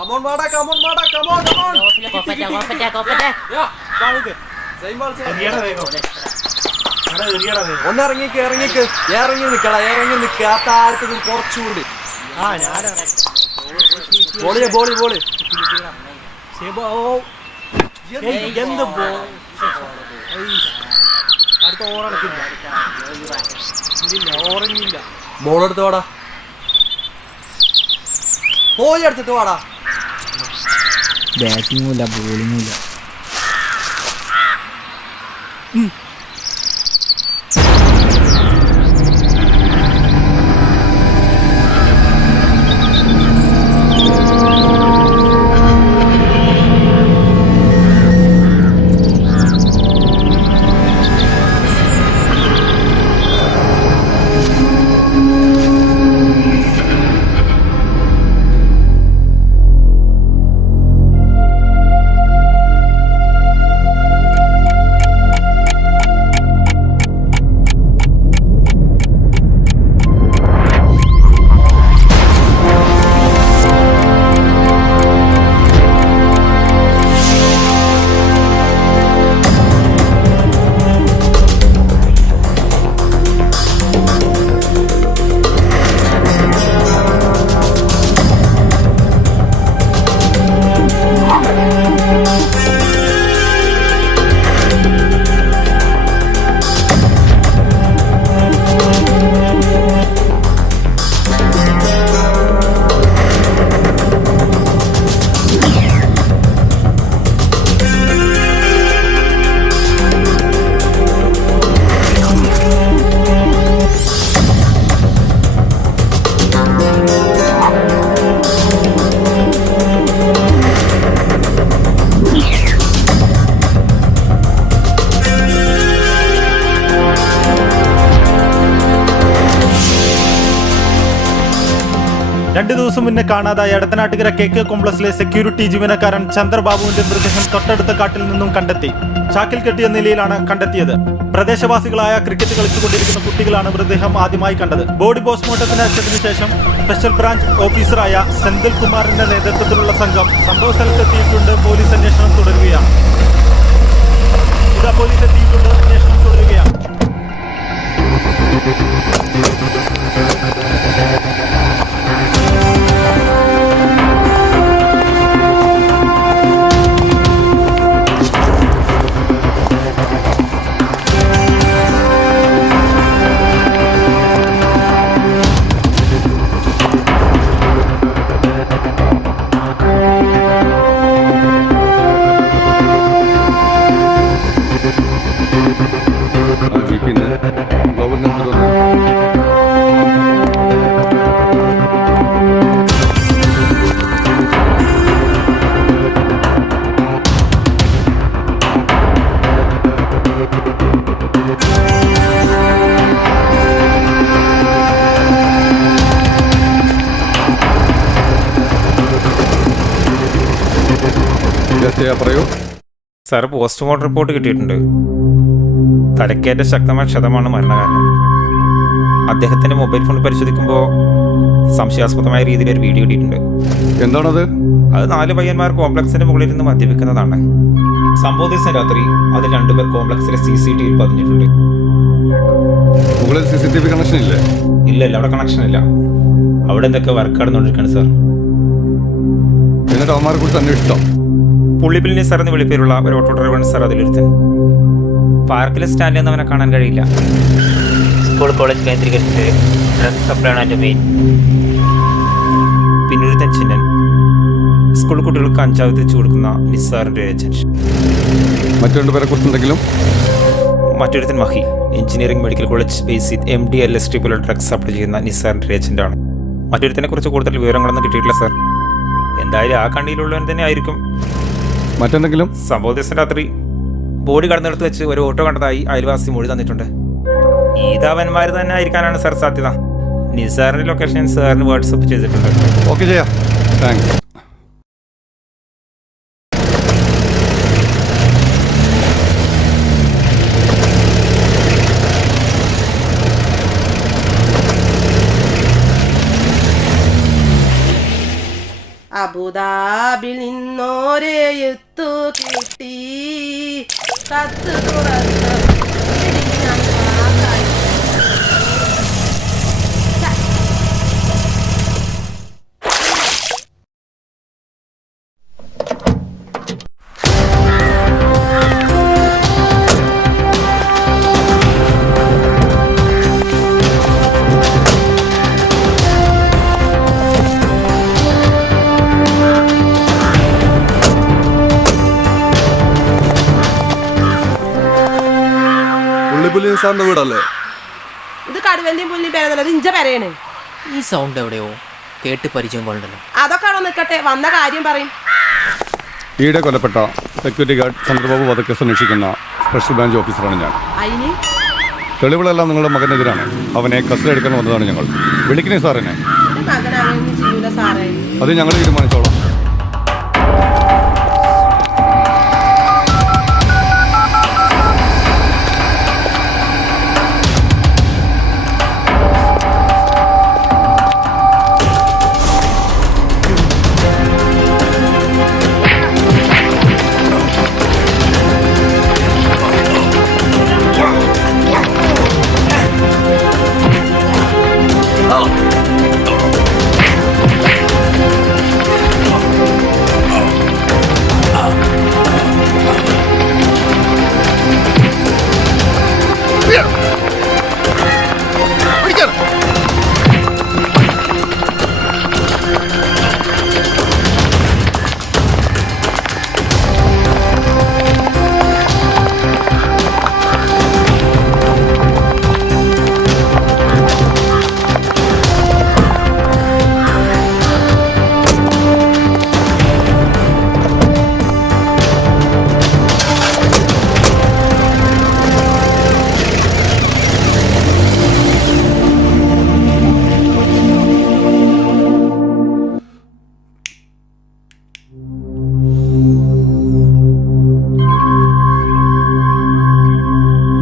Come on, Mada, come on, Mada, come on, come on. ഒന്ന് ഇറങ്ങിക്ക് ഇറങ്ങി നിക്ക ആ താരത്തിൽ കുറച്ചുകൂടി ബോളി അടുത്ത ഓറടക്കില്ല ഓറങ്ങില്ല. ബോൾ എടുത്ത് വാടാ, പോയി എടുത്തിട്ട് വാടാ. ബാറ്റിങ്ങും ഇല്ല ബോളിങ്ങും ഇല്ല. രണ്ടു ദിവസം മുന്നേ കാണാതായ എടത്തനാട്ടുകര KK കോംപ്ലക്സിലെ സെക്യൂരിറ്റി ജീവനക്കാരൻ ചന്ദ്രബാബുവിന്റെ മൃതദേഹം തൊട്ടടുത്ത കാട്ടിൽ നിന്നും കണ്ടെത്തി. ചാക്കിൽ കെട്ടിയ നിലയിലാണ് കണ്ടെത്തിയത്. പ്രദേശവാസികളായ ക്രിക്കറ്റ് കളിച്ചുകൊണ്ടിരിക്കുന്ന കുട്ടികളാണ് മൃതദേഹം ആദ്യമായി കണ്ടത്. ബോഡി പോസ്റ്റ്മോർട്ടത്തിന് അയച്ചതിനു ശേഷം സ്പെഷ്യൽ ബ്രാഞ്ച് ഓഫീസറായ സെന്തിൽ കുമാറിന്റെ നേതൃത്വത്തിലുള്ള സംഘം സംഭവ സ്ഥലത്തെത്തിയിട്ടുണ്ട്. പോലീസ് അന്വേഷണം തുടരുകയാണ്. പോലീസ് എത്തിയിട്ടുണ്ട്, അന്വേഷണം തുടരുകയാണ്. സാർ, പോസ്റ്റ്മോർട്ടം റിപ്പോർട്ട് കിട്ടിയിട്ടുണ്ട്. തലക്കേറ്റ ശക്തമായ ക്ഷതമാണ് മരണകാരണം. അദ്ദേഹത്തിന്റെ മൊബൈൽ ഫോൺ പരിശോധിക്കുമ്പോൾ സംശയാസ്പദമായ രീതിയിൽ ഒരു വീഡിയോ കിട്ടിയിട്ടുണ്ട്. എന്താണത്? അത് 4 പയ്യന്മാർ കോംപ്ലക്സിന്റെ മുകളിൽ നിന്ന് മദ്യപിക്കുന്നതാണ്. സംഭവ ദിവസം രാത്രി അതിൽ 2 പേർ കോംപ്ലക്സിലെ CCTV പതിഞ്ഞിട്ടുണ്ട്. മുകളിൽ CCTV കണക്ഷൻ ഇല്ലേ? ഇല്ല, അവിടെ കണക്ഷൻ ഇല്ല. അവിടെ എന്തൊക്കെ വർക്ക് നടന്നുകൊണ്ടിരിക്കുകയാണ് സാർ. എന്നിട്ട് അവന്മാരെ കുറിച്ച് അന്വേഷിച്ചോ? പുള്ളിപ്പിലിനെ സാർ എന്ന് വിളിപ്പേരുള്ള ഒരു ഓട്ടോ ഡ്രൈവറാണ് സാർ അതിലൊരുത്തൻ. പാർക്കിലെ സ്റ്റാൻഡിൽ നിന്ന് അവനെ കാണാൻ കഴിയില്ല. സ്കൂൾ കോളേജ് കേന്ദ്രീകരിച്ച് ഡ്രഗ് സപ്ലൈ ആണ് എൻ്റെ മെയിൻ. പിന്നൊരുത്തൻ ചിന്നൻ, സ്കൂൾ കുട്ടികൾക്ക് കഞ്ചാവ് തിരിച്ചു കൊടുക്കുന്ന നിസാറിന്റെ ഏജന്റ്. മറ്റു 2 പേരെ കുറിച്ചുണ്ടെങ്കിലും മറ്റൊരുത്തൻ മഹി, എഞ്ചിനീയറിംഗ് മെഡിക്കൽ കോളേജ് ബേസിൽ MD LSD പോലെ ഡ്രഗ് സപ്ലൈ ചെയ്യുന്ന നിസാറിന്റെ ഏജന്റാണ്. മറ്റൊരുത്തനെ കുറിച്ച് കൂടുതൽ വിവരങ്ങളൊന്നും കിട്ടിയിട്ടില്ല സാർ. എന്തായാലും ആ കണ്ണിയിലുള്ളവൻ തന്നെ ആയിരിക്കും. മറ്റെന്തെങ്കിലും? സംഭവ ദിവസം രാത്രി ബോഡി കടന്നെടുത്ത് വെച്ച് ഒരു ഓട്ടോ കണ്ടതായി അയൽവാസി മൊഴി തന്നിട്ടുണ്ട്. ഈതാവന്മാർ തന്നെ ആയിരിക്കാനാണ് സാർ സാധ്യത. നിസാറിന്റെ ലൊക്കേഷൻ സാറിന് വാട്സപ്പ് ചെയ്തിട്ടുണ്ട്. ഓക്കെ ചെയ്യാം, താങ്ക്സ്. അബൂ അബുദാബിൽ നിന്നോരെഴുത്തു കിട്ടി കത്ത് തുറന്ന് ഞാൻ പാസായി. പുള്ളിപ്പുള്ളി നിസാറിന്റെ വീടല്ലേ? ഇത് കടുവന്റെയും പുല്ലി പേരല്ല, ഇത് ഇഞ്ച പേരയാണ്. ഈ സൗണ്ട് എവിടെയോ കേട്ട് പരിചയം കൊണ്ടല്ലോ. അതൊക്കെ അവിടെ നിൽക്കട്ടെ, വന്ന കാര്യം പറയും. ഈയിടെ കൊല്ലപ്പെട്ട സെക്യൂരിറ്റി ഗാർഡ് ചന്ദ്രബാബു വധക്കേസ് അന്വേഷിക്കുന്ന സ്പെഷ്യൽ ബ്രാഞ്ച് ഓഫീസറാണ് ഞാൻ. അതിന് തെളിവുകളെല്ലാം നിങ്ങളുടെ മകനെതിരാണ്. അവനെ കസ്റ്റഡി എടുക്കാൻ വന്നതാണ് ഞങ്ങൾ. വിളിക്കണേ സാറിനെ. എന്റെ മകൻ അങ്ങനെ ചെയ്യൂല സാറേ. അത് ഞങ്ങൾ തീരുമാനിച്ചോളാം.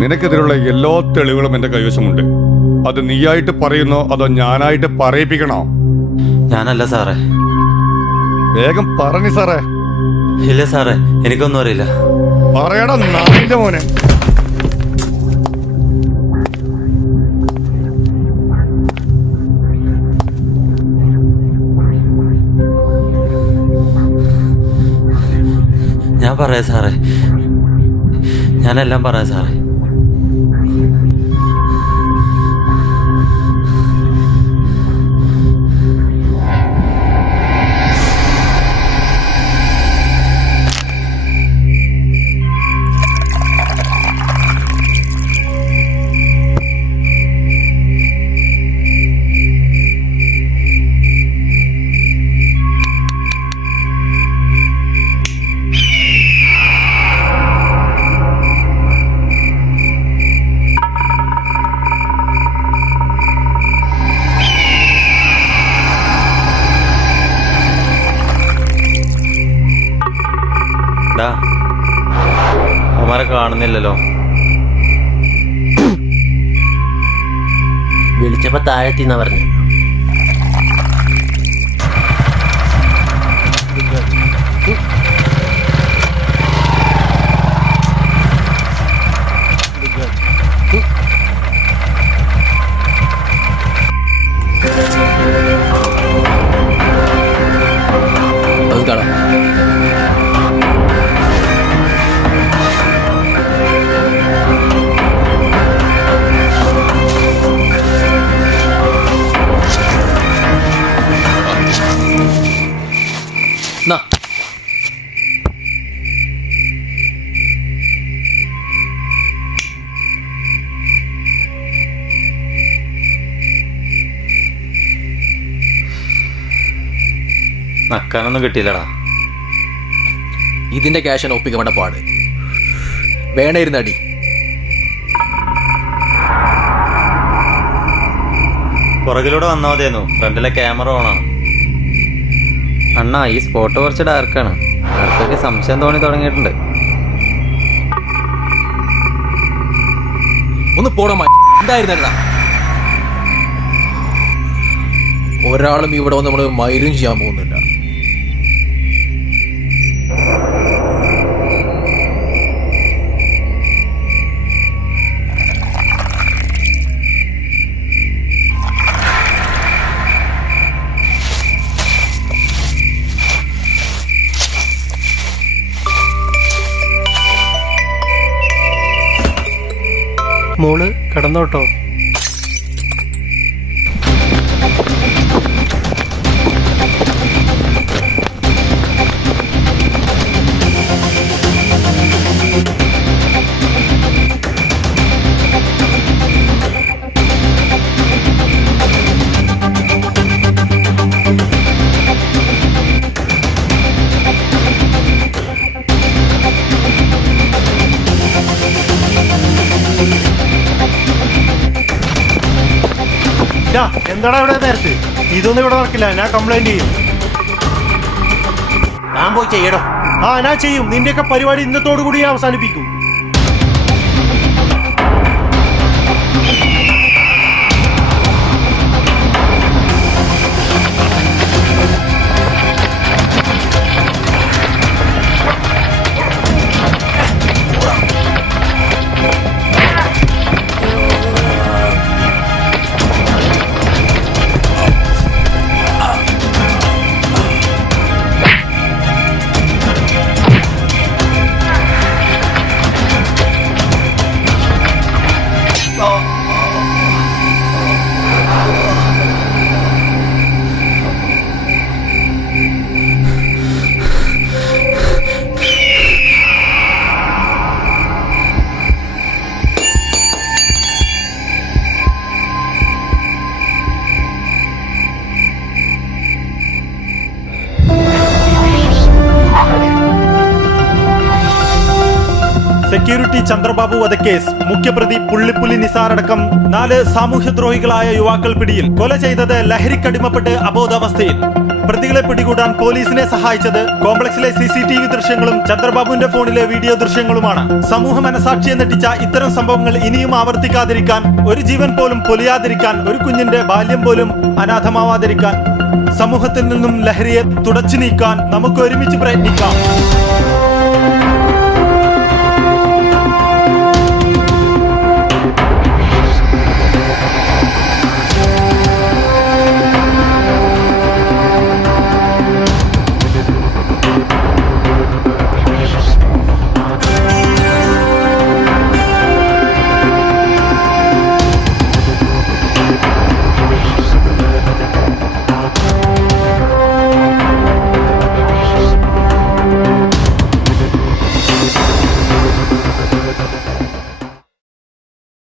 നിനക്കെതിരുള്ള എല്ലാ തെളിവുകളും എന്റെ കൈവശമുണ്ട്. അത് നീയായിട്ട് പറയുന്നോ അതോ ഞാനായിട്ട് പറയിപ്പിക്കണോ? ഞാനല്ല സാറേ. വേഗം പറഞ്ഞു സാറേ. ഇല്ല സാറേ, എനിക്കൊന്നും അറിയില്ല. പറയടാ നാളിന്റെ മോനെ. ഞാൻ പറയാം സാറേ, ഞാനെല്ലാം പറയാം സാറേ. അവന്മാരെ കാണുന്നില്ലല്ലോ. വിളിച്ചപ്പോ താഴെത്തിന്നാ പറഞ്ഞു. അത് കാണാം. നക്കാനൊന്നും കിട്ടിയില്ലടാ. ഇതിന്റെ ക്യാഷാണ് ഒപ്പിക്കപ്പെട്ട പാട്. വേണയിരുന്ന അടി. പുറകിലൂടെ വന്നാൽ മതിയായിരുന്നു. ഫ്രണ്ടിലെ ക്യാമറ ഓണാണ്. അണ്ണാ, ഈ സ്പോട്ട് കുറച്ച് ഡാർക്കാണ്. ആൾക്കൊക്കെ സംശയം തോന്നി തുടങ്ങിയിട്ടുണ്ട്. ഒന്ന് പോടാ. എന്തായിരുന്നല്ല, ഒരാളും ഇവിടെ വന്ന് നമ്മൾ മൈരും ചെയ്യാൻ പോകുന്നില്ല. മോള് കിടന്നോട്ടോ. എന്താടാ ഇവിടെ നേരത്തെ? ഇതൊന്നും ഇവിടെ നടക്കില്ല, ഞാൻ കംപ്ലൈന്റ് ചെയ്യും. ഞാൻ പോയി ചെയ്യടോ. ഞാൻ ചെയ്യും. നിന്റെയൊക്കെ പരിപാടി ഇന്നത്തോടു കൂടി ഞാൻ അവസാനിപ്പിക്കും. സെക്യൂരിറ്റി ചന്ദ്രബാബു വധക്കേസ് മുഖ്യപ്രതി പുള്ളിപ്പുലി നിസാർ അടക്കം 4 സാമൂഹ്യദ്രോഹികളായ യുവാക്കൾ പിടിയിൽ. കൊല ചെയ്തത് ലഹരിക്കടിമപ്പെട്ട് അബോധാവസ്ഥയിൽ. പ്രതികളെ പിടികൂടാൻ പോലീസിനെ സഹായിച്ചത് കോംപ്ലക്സിലെ CCTV ദൃശ്യങ്ങളും ചന്ദ്രബാബുവിന്റെ ഫോണിലെ വീഡിയോ ദൃശ്യങ്ങളുമാണ്. സമൂഹ മനസാക്ഷിയെ നെട്ടിച്ച ഇത്തരം സംഭവങ്ങൾ ഇനിയും ആവർത്തിക്കാതിരിക്കാൻ, ഒരു ജീവൻ പോലും പൊലിയാതിരിക്കാൻ, ഒരു കുഞ്ഞിന്റെ ബാല്യം പോലും അനാഥമാവാതിരിക്കാൻ, സമൂഹത്തിൽ നിന്നും ലഹരിയെ തുടച്ചു നീക്കാൻ നമുക്ക് ഒരുമിച്ച് പ്രയത്നിക്കാം.